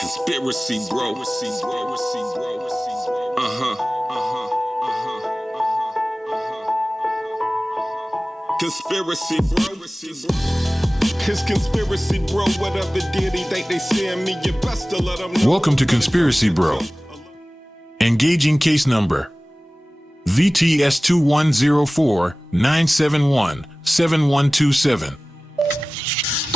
Conspiracy, bro. Conspiracy, bro. His conspiracy, bro. Whatever did he think they seeing me? You best to let them know. Welcome to Conspiracy Bro. Engaging case number VTS 2104-971-7127.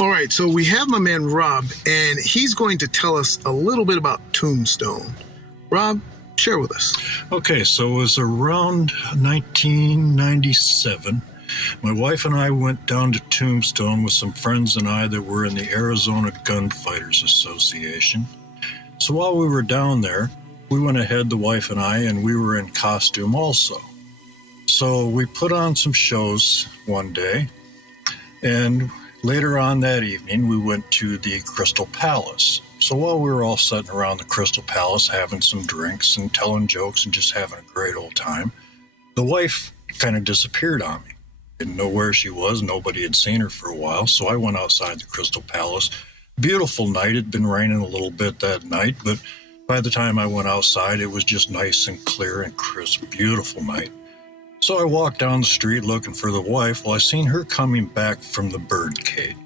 All right, so we have my man Rob, and he's going to tell us a little bit about Tombstone. Rob, share with us. Okay, so it was around 1997. My wife and I went down to Tombstone with some friends and I that were in the Arizona Gunfighters Association. So while we were down there, we went ahead, the wife and I, and we were in costume also. So we put on some shows one day, and later on that evening, we went to the Crystal Palace. So while we were all sitting around the Crystal Palace having some drinks and telling jokes and just having a great old time, the wife kind of disappeared on me. Didn't know where she was. Nobody had seen her for a while. So I went outside the Crystal Palace. Beautiful night. It had been raining a little bit that night, but by the time I went outside, it was just nice and clear and crisp. Beautiful night. So I walked down the street looking for the wife. Well, I seen her coming back from the birdcage.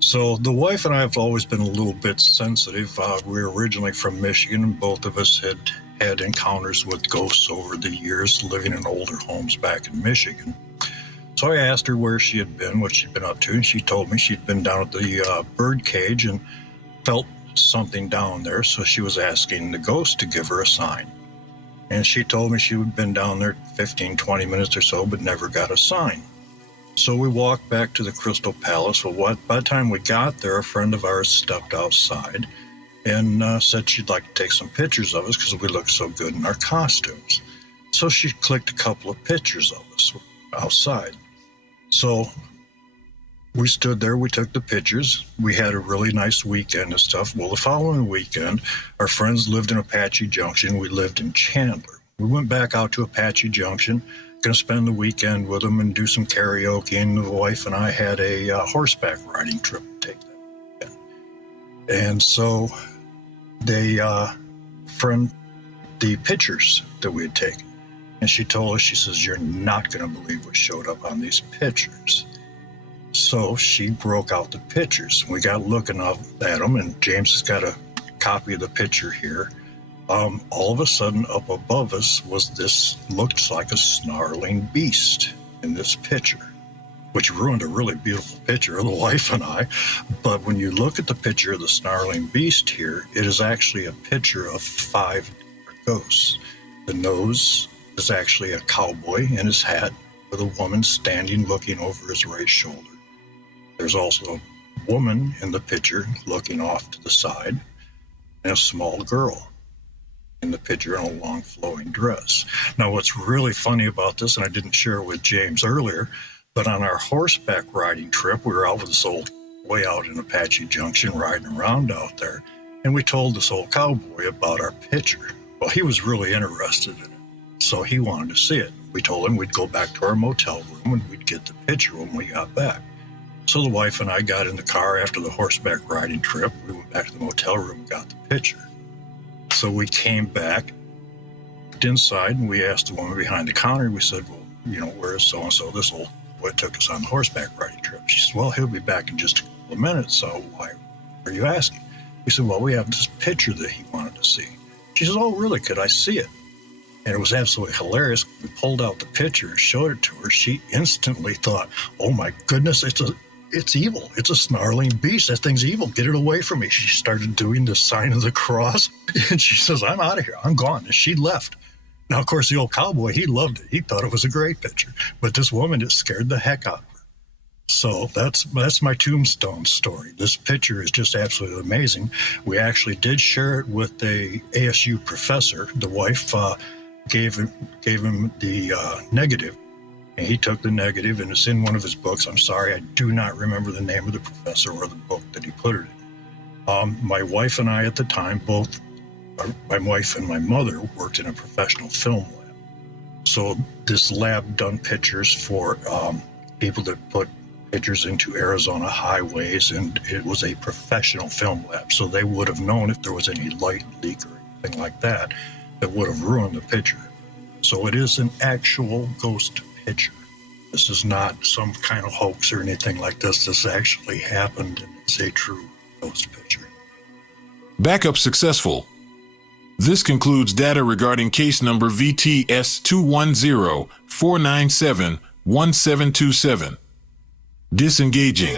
So the wife and I have always been a little bit sensitive. We were originally from Michigan, and both of us had had encounters with ghosts over the years, living in older homes back in Michigan. So I asked her where she had been, what she'd been up to, and she told me she'd been down at the birdcage and felt something down there, so she was asking the ghost to give her a sign. And she told me she had been down there 15, 20 minutes or so, but never got a sign. So we walked back to the Crystal Palace. Well, by the time we got there, a friend of ours stepped outside and said she'd like to take some pictures of us because we looked so good in our costumes. So she clicked a couple of pictures of us outside. So we stood there, we took the pictures. We had a really nice weekend and stuff. Well, the following weekend, our friends lived in Apache Junction. We lived in Chandler. We went back out to Apache Junction, going to spend the weekend with them and do some karaoke. And the wife and I had a horseback riding trip to take that weekend. And so they framed the pictures that we had taken. And she told us, she says, "You're not going to believe what showed up on these pictures." So she broke out the pictures. We got looking at them, and James has got a copy of the picture here. All of a sudden, up above us was this, looked like a snarling beast in this picture, which ruined a really beautiful picture of the wife and I. But when you look at the picture of the snarling beast here, it is actually a picture of 5 ghosts. The nose is actually a cowboy in his hat with a woman standing looking over his right shoulder. There's also a woman in the picture looking off to the side, and a small girl in the picture in a long flowing dress. Now, what's really funny about this, and I didn't share it with James earlier, but on our horseback riding trip, we were out with this old way out in Apache Junction riding around out there, and we told this old cowboy about our picture. Well, he was really interested in it, so he wanted to see it. We told him we'd go back to our motel room and we'd get the picture when we got back. So the wife and I got in the car after the horseback riding trip. We went back to the motel room and got the picture. So we came back inside and we asked the woman behind the counter. We said, "Well, where is so-and-so? This old boy took us on the horseback riding trip." She said, "Well, he'll be back in just a couple of minutes. So why are you asking?" We said, "Well, we have this picture that he wanted to see." She says, "Oh, really? Could I see it?" And it was absolutely hilarious. We pulled out the picture and showed it to her. She instantly thought, "Oh my goodness, it's evil. It's a snarling beast. That thing's evil. Get it away from me." She started doing the sign of the cross, and she says, "I'm out of here. I'm gone." And she left. Now, of course, the old cowboy, he loved it. He thought it was a great picture. But this woman, it scared the heck out of her. So that's my Tombstone story. This picture is just absolutely amazing. We actually did share it with a ASU professor. The wife gave him the negative, and he took the negative, and it's in one of his books. I'm sorry, I do not remember the name of the professor or the book that he put it in. My wife and I at the time, both my wife and my mother, worked in a professional film lab. So this lab done pictures for people that put pictures into Arizona highways, and it was a professional film lab, so they would have known if there was any light leak or anything like that that would have ruined the picture. So it is an actual ghost picture. This is not some kind of hoax or anything like this. This actually happened, and it's a true ghost picture. Backup successful. This concludes data regarding case number VTS 210-497-1727. Disengaging.